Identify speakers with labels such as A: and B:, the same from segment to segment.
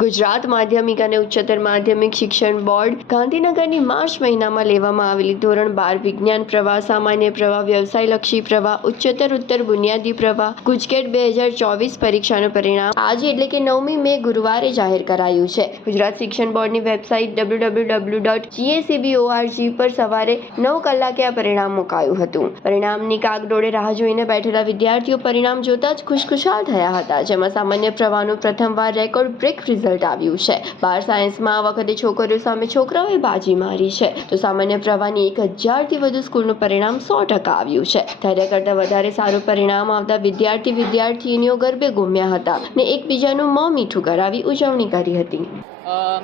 A: ગુજરાત માધ્યમિક અને ઉચ્ચતર માધ્યમિક શિક્ષણ બોર્ડ ગાંધીનગરની માર્ચ મહિનામાં લેવામાં આવેલી ધોરણ બાર વિજ્ઞાન પ્રવાહ સામાન્ય પ્રવાહ વ્યવસાયલક્ષી પ્રવાહ ઉચ્ચતર ઉત્તર બુનિયાદી પ્રવાહ ગુજકેટ બે હજાર ચોવીસ પરીક્ષાનું પરિણામ આજે એટલે કે નવમી મે ગુરુવારે જાહેર કરાયું છે ગુજરાત શિક્ષણ બોર્ડની website W W W dot જીએસીબીઓઆરજી પર સવારે નવ કલાકે આ પરિણામ મુકાયું હતું પરિણામની કાગડોળે રાહ જોઈને બેઠેલા વિદ્યાર્થીઓ પરિણામ જોતા જ ખુશખુશાલ થયા હતા જેમાં સામાન્ય પ્રવાહનું પ્રથમવાર રેકોર્ડ બ્રેક રિઝલ્ટ રિઝલ્ટ આવ્યું છે બાર સાયન્સમાં આ વખતે છોકરીઓ સામે છોકરાઓએ બાજી મારી છે તો સામાન્ય પ્રવાહની એક હજારથી વધુ સ્કૂલનું પરિણામ સો ટકા આવ્યું છે ત્યારે કરતાં વધારે સારું પરિણામ આવતા વિદ્યાર્થી વિદ્યાર્થીનીઓ ગરબે ગુમ્યા હતા ને એકબીજાનું મોં મીઠું કરાવી ઉજવણી કરી હતી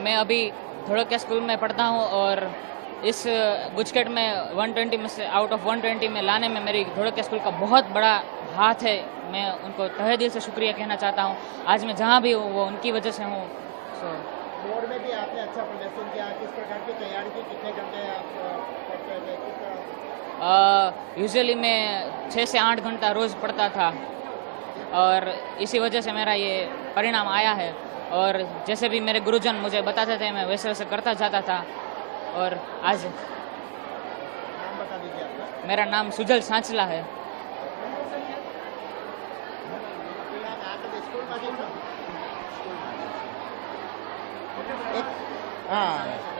B: મેં અભી થોડોક સ્કૂલમાં મેં પડતા હું ઓર इस गुजकेट में 120 में से आउट ऑफ 120 में लाने में मेरी धोड़क स्कूल का बहुत बड़ा हाथ है मैं उनको तहे दिल से शुक्रिया कहना चाहता हूँ आज मैं जहाँ भी हूँ वो उनकी वजह से हूँ सो में भी आपने अच्छा प्रदर्शन किया किस प्रकार की तैयारी की कितने घंटे आप मैं छः से आठ घंटा रोज़ पढ़ता था और इसी वजह से मेरा ये परिणाम आया है और जैसे भी मेरे गुरुजन मुझे बताते थे मैं वैसे वैसे करता जाता था और आज नाम मेरा नाम सुजल सांचला है 哎。啊。